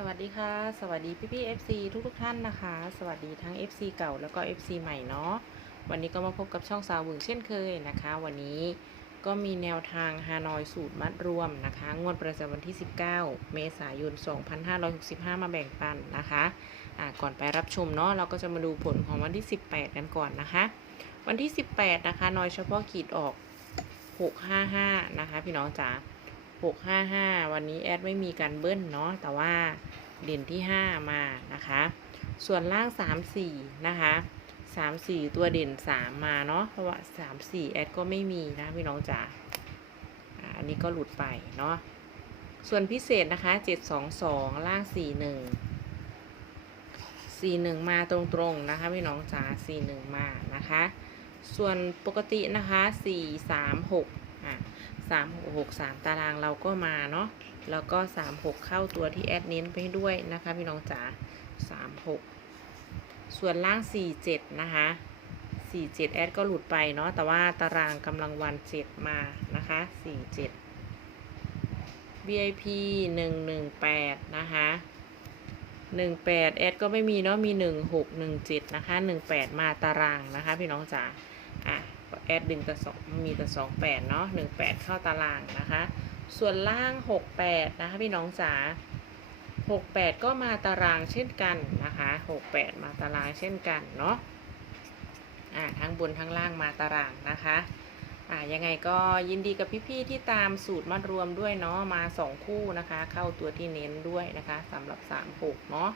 สวัสดีค่ะ สวัสดีพี่พี่ FC ทุกทุกท่านนะคะ สวัสดีทั้ง FC เก่าแล้วก็ FC ใหม่เนาะวันนี้ก็มาพบกับช่องสาวหวึงเช่นเคยนะคะ วันนี้ก็มีแนวทางฮานอยสูตรมัดรวมนะคะ งวดประจำวันที่ 19 เมษายน 2565 มาแบ่งปันนะคะอ่าก่อนไปรับชมเนาะเราก็จะมาดูผลของวันที่ 18 กันก่อนนะคะ วันที่ 18 นะคะนอยเฉพาะขีดออก 655 นะคะ พี่น้องจ๋า 655 วันนี้แอดไม่มีการเบิ้ลเนาะแต่ว่าเด่นที่ 5 มานะคะ ส่วนล่าง 34 นะคะ 34 ตัวเด่น 3 มาเนาะเพราะว่า 34 แอดก็ไม่มีนะพี่น้องจ๋าอันนี้ก็หลุดไปเนาะส่วนพิเศษนะคะ 722 ล่าง 41 41 มาตรงๆนะคะพี่น้องจ๋า41 มานะคะ ส่วนปกตินะคะ 436อะ สามหกหกสามตารางเราก็มาเนาะแล้วก็สามหกเข้าตัวที่แอดเน้นไปด้วยนะคะพี่น้องจ๋าสามหกส่วนล่างสี่เจ็ดนะคะสี่เจ็ดแอดก็หลุดไปเนาะแต่ว่าตารางกำลังวันเจ็ดมานะคะสี่เจ็ด VIP หนึ่งหนึ่งแปดนะคะหนึ่งแปดแอดก็ไม่มีเนาะมีหนึ่งหกหนึ่งเจ็ดนะคะหนึ่งแปดมาตารางนะคะพี่น้องจ๋าอะ แอดดึงแต่สองมีแต่สองแปดเนาะหนึ่งแปดเข้าตารางนะคะ ส่วนล่างหกแปดนะคะพี่น้องจ๋าหกแปดก็มาตารางเช่นกันนะคะหกแปดมาตารางเช่นกันเนาะอ่าทั้งบนทั้งล่างมาตารางนะคะอ่ายังไงก็ยินดีกับพี่ๆที่ตามสูตรมัดรวมด้วยเนาะมาสองคู่นะคะ เข้าตัวที่เน้นด้วยนะคะสำหรับสามหกเนาะ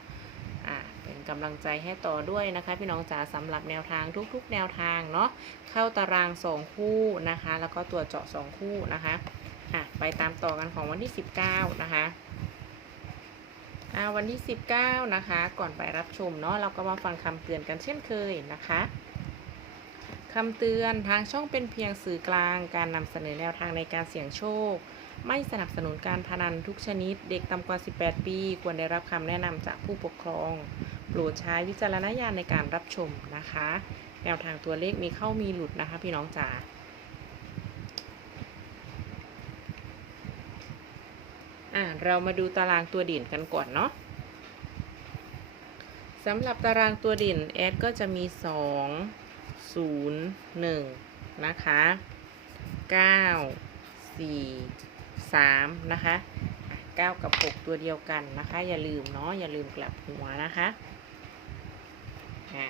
อ่าเป็นกำลังใจให้ต่อด้วยนะคะพี่น้องจ๋าสำหรับแนวทางทุกๆ แนวทางเนาะเข้าตาราง 2 คู่นะคะ แล้วก็ตัวเจาะ 2 คู่นะคะอะไปตามต่อกันของวันที่ 19 นะคะอ่าวันที่ 19 นะคะ ก่อนไปรับชมเนาะเราก็มาฟังคำเตือนกันเช่นเคยนะคะคำเตือนทางช่องเป็นเพียงสื่อกลางการนำเสนอแนวทางในการเสี่ยงโชค ไม่สนับสนุนการพนันทุกชนิด เด็กต่ำกว่า 18 ปี ควรได้รับคำแนะนำจากผู้ปกครอง โปรดใช้วิจารณญาณในการรับชมนะคะ แนวทางตัวเลขมีเข้ามีหลุดนะคะ พี่น้องจ๋าอะเรามาดูตารางตัวเด่นกันก่อนเนาะสำหรับตารางตัวเด่นแอดก็จะมี 2 0 1 นะคะ 9 4 3นะคะอะ9กับ6ตัวเดียวกันนะคะ อย่าลืมเนาะอย่าลืมกลับหัวนะคะอะ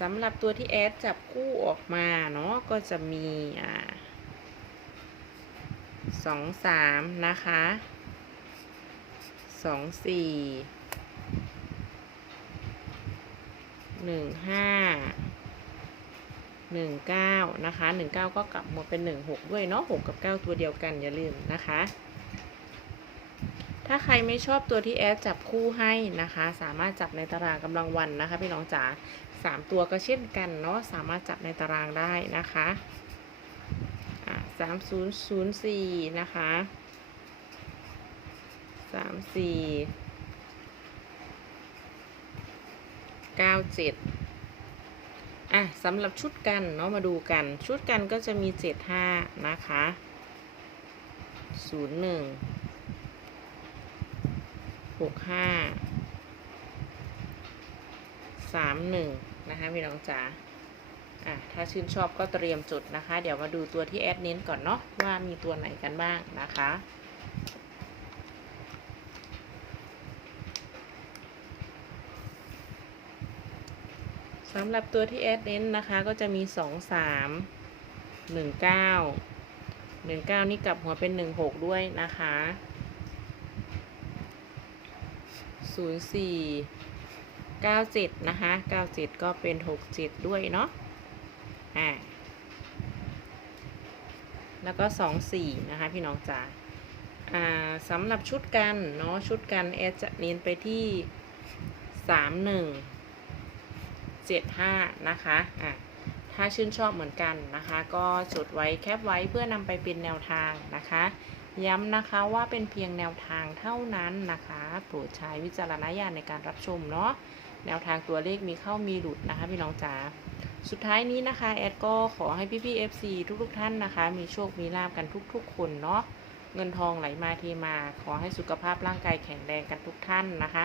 สำหรับตัวที่แอดจับคู่ออกมาเนาะก็จะมีอ่าสองสามนะคะสองสี่หนึ่งห้า หนึ่งเก้านะคะหนึ่งเก้าก็กลับมดเป็นหนึ่งหกด้วยเนาะหกกับเก้าตัวเดียวกันอย่าลืมนะคะ ถ้าใครไม่ชอบตัวที่แอดจับคู่ให้นะคะ สามารถจับในตารางกำลังวันนะคะพี่น้องจ๋าสามตัวก็เช่นกันเนาะ สามารถจับในตารางได้นะคะสามศูนย์ศูนย์สี่นะคะสามสี่เก้าเจ็ด อะสำหรับชุดกันเนาะมาดูกัน ชุดกันก็จะมีเจ็ดห้านะคะศูนย์หนึ่งหกห้าสามหนึ่งนะคะพี่น้องจ๋าอะถ้าชื่นชอบก็เตรียมจุดนะคะ เดี๋ยวมาดูตัวที่แอดเน้นก่อนเนาะว่ามีตัวไหนกันบ้างนะคะ สำหรับตัวที่แอดเน้นนะคะก็จะมีสองสามหนึ่งเก้าหนึ่งเก้านี่กลับหัวเป็นหนึ่งหกด้วยนะคะศูนย์สี่เก้าเจ็ดนะคะเก้าเจ็ดก็เป็นหกเจ็ดด้วยเนาะอ่าแล้วก็สองสี่นะคะพี่น้องจ๋าอ่าสำหรับชุดกันเนาะชุดกันแอดจะเน้นไปที่สามหนึ่ง 775 นะคะอะถ้าชื่นชอบเหมือนกันนะคะ ก็จดไว้แคปไว้เพื่อนำไปเป็นแนวทางนะคะ ย้ำนะคะว่าเป็นเพียงแนวทางเท่านั้นนะคะโปรดใช้วิจารณญาณในการรับชมเนาะแนวทางตัวเลขมีเข้ามีหลุดนะคะพี่น้องจ๋าสุดท้ายนี้นะคะ แอดก็ขอให้พี่พี่เอทุกๆ ท่านนะคะ มีโชคมีลาบกันทุกๆ คนเนาะเงินทองไหลมาเทมา ขอให้สุขภาพร่างกายแข็งแรงกันทุกท่านนะคะ